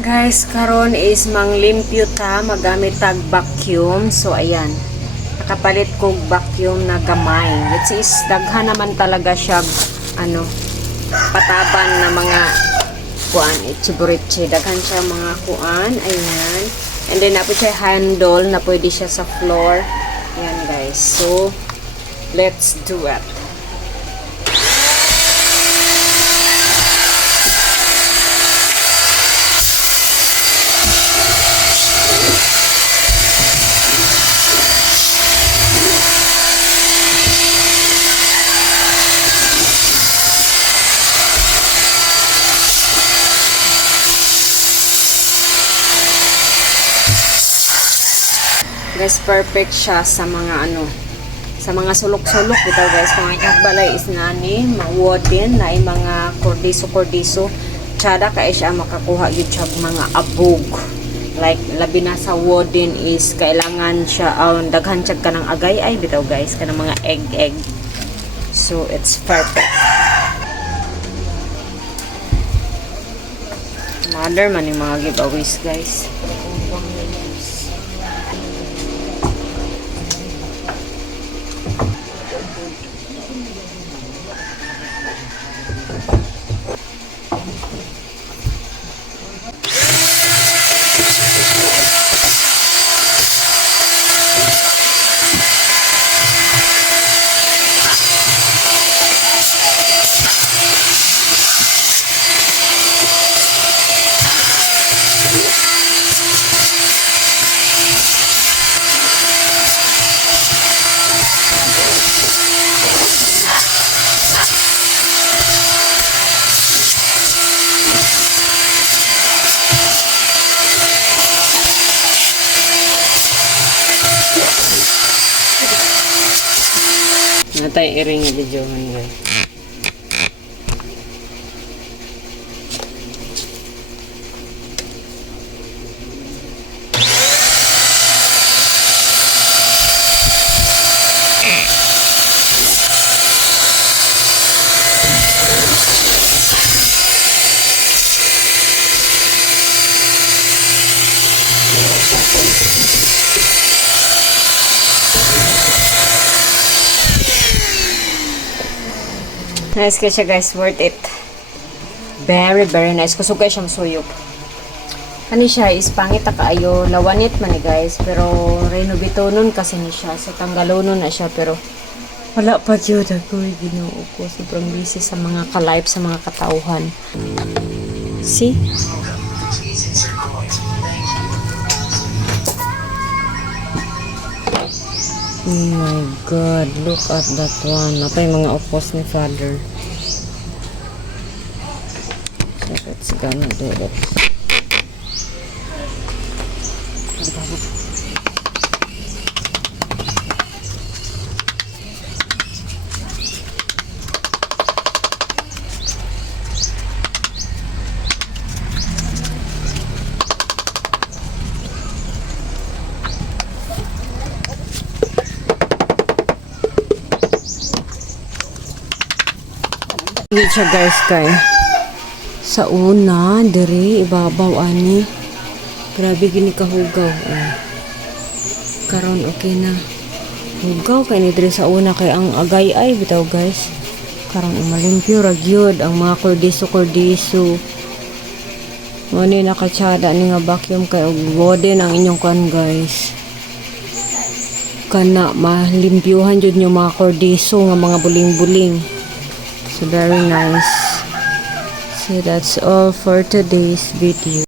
Guys, karon is manglimpyo ta magamit tag vacuum. So ayan. Nakapalit kog vacuum na gamay. Which is daghan naman talaga siya pataban na mga kuan, itchiburitchi. Daghan siya mga kuan. Ayan. And then napo siya handle na pwede siya sa floor. Ayan guys. So let's do it. Guys, perfect siya sa mga sa mga sulok-sulok bitaw guys. Kung ang balay is nani wooden na mga kordiso tsada kay siya makakuha gyud siya mga abog. Like labi na sa wooden is kailangan siya daghan siya kanang agay ay bitaw guys, kanang mga egg. So it's perfect. Mother man yung mga giveaways guys. Natay iring nga videohan guys. Nice ka siya guys, worth it. Very nice. Kusog kayo siya masuyop. Ano siya, is pangit kaayo. Lawanit man guys, pero renovitonon kasi ni siya. Sa tanggalonon na siya, pero wala pa yun ako. Ginoo ko. Sobrang busy sa mga ka-live, sa mga katauhan. See? Oh my God, look at that one. Napay mga opos ni Father. So let's gonna do it. Hindi siya guys kay sa una diri ibabaw ani grabe gini kahugaw karon okay na hugaw kay ni diri sa una kay ang agay ay bitaw guys karon malimpyo ra gyud ang mga kordiso mo ni nakatsada ni nga vacuum kay og wooden ang inyong kan guys kana malimpyuhan jud yung mga kordiso nga mga buling-buling. Very nice. So that's all for today's video.